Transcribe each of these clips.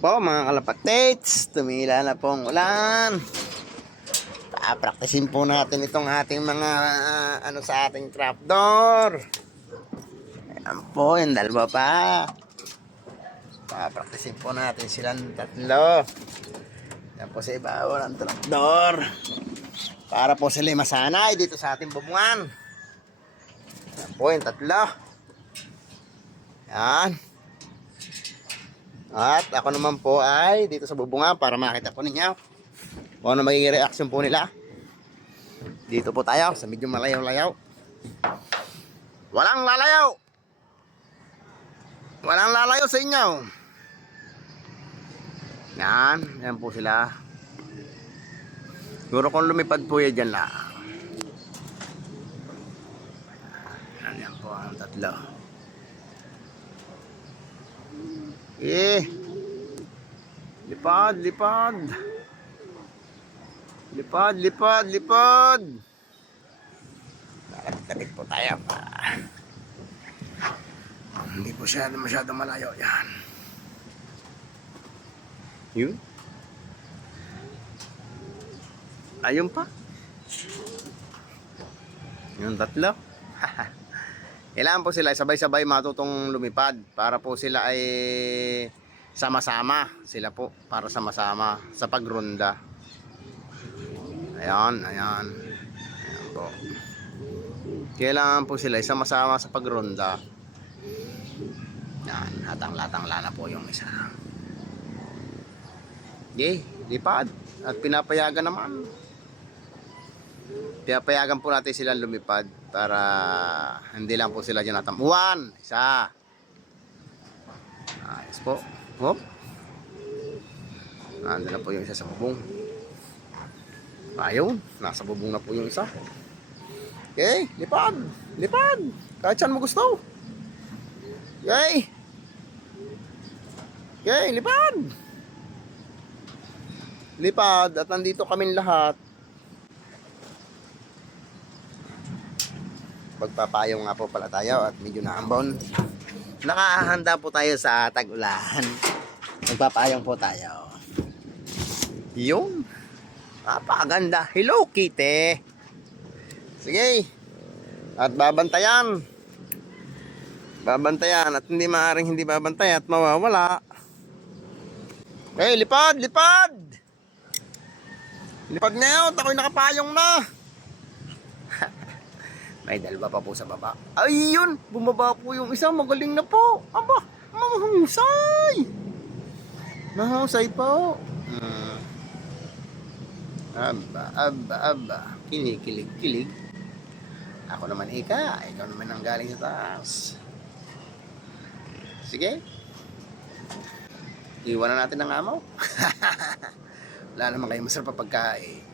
Po mga kalapatids, tumila na pong ulan. Papraktisin po natin itong ating mga sa ating trapdoor. Ayan po, yung dalawa pa. Papraktisin po natin silang tatlo. Ayan po sa ibabaw ng trapdoor. Para po sila masanay dito sa ating bubungan. Ayan po yung tatlo. Ayan. At ako naman po ay dito sa bubunga para makita po ninyo kung ano magiging reaction po nila. Dito po tayo sa medyo malayaw-layaw. Walang lalayaw! Walang lalayaw sa inyo. Yan, yan po sila. Siguro kung lumipad po yan dyan lang. Yan po ang tatlo. Lipad, lipad. Lipad, lipad, lipad. Lalapit po tayo pa. Hindi po siya masyadong malayo. Yan. Yun. Ayun pa. Yung tatlo. Kailangan po sila sabay-sabay matutong lumipad para po sila ay sama-sama sila po para sama-sama sa pagronda. Ayan, ayan. Ayan po. Kailangan po sila ay sama-sama sa pagronda. Yan, hatang-latang-la na po yung isa. Okay, lipad. At pinapayagan naman. Pinapayagan po natin silang lumipad para hindi lang po sila dyan natamuan. Isa. Ayos po. Hop. Nandun na po yung isa sa bubong. Ayun. Nasa bubong na po yung isa. Okay. Lipad. Lipad. Kahit saan mo gusto. Okay. Okay. Lipad. Lipad. At nandito kaming lahat. Magpapayong nga po pala tayo at medyo naambon. Nakahanda po tayo sa tag-ulan. Magpapayong po tayo. Yung napakaganda. Hello Kitty. Sige. At babantayan. Babantayan at hindi maaaring hindi babantay at mawawala. Okay, lipad, lipad. Lipad ngayon. Ako'y nakapayong na. May dalawa pa po sa baba. Ayun! Bumaba po yung isa. Magaling na po. Aba! Mahusay! Mahusay po. Aba, aba, aba. Kinikilig-kilig. Ako naman ika. Ikaw naman ang galing sa taas. Sige. Iwanan natin ang amaw. Wala naman kayo masarap pa pagkain.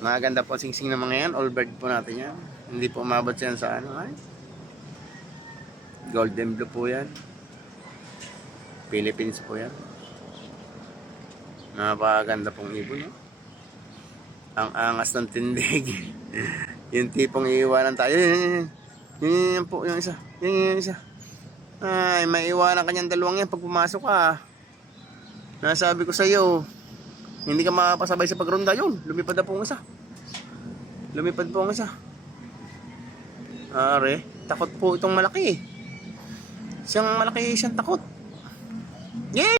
Maganda po singsing na mga yan. All bird po natin yan. Hindi po umabot yan sa ano ay. Golden blue po yan. Philippines po yan. Napakaganda pong ibon. No? Ang angas ng tindig. Yung tipong iiwanan tayo. Yun po yung isa. Yun isa. Ay, maiiwanan kanyang dalawang yan pag pumasok ka. Nasabi ko sa iyo. Hindi ka makapasabay sa pagronda yun. Lumipad na po ang isa. Lumipad po ang isa. Are, takot po itong malaki. Siyang malaki siyang takot. Yeah!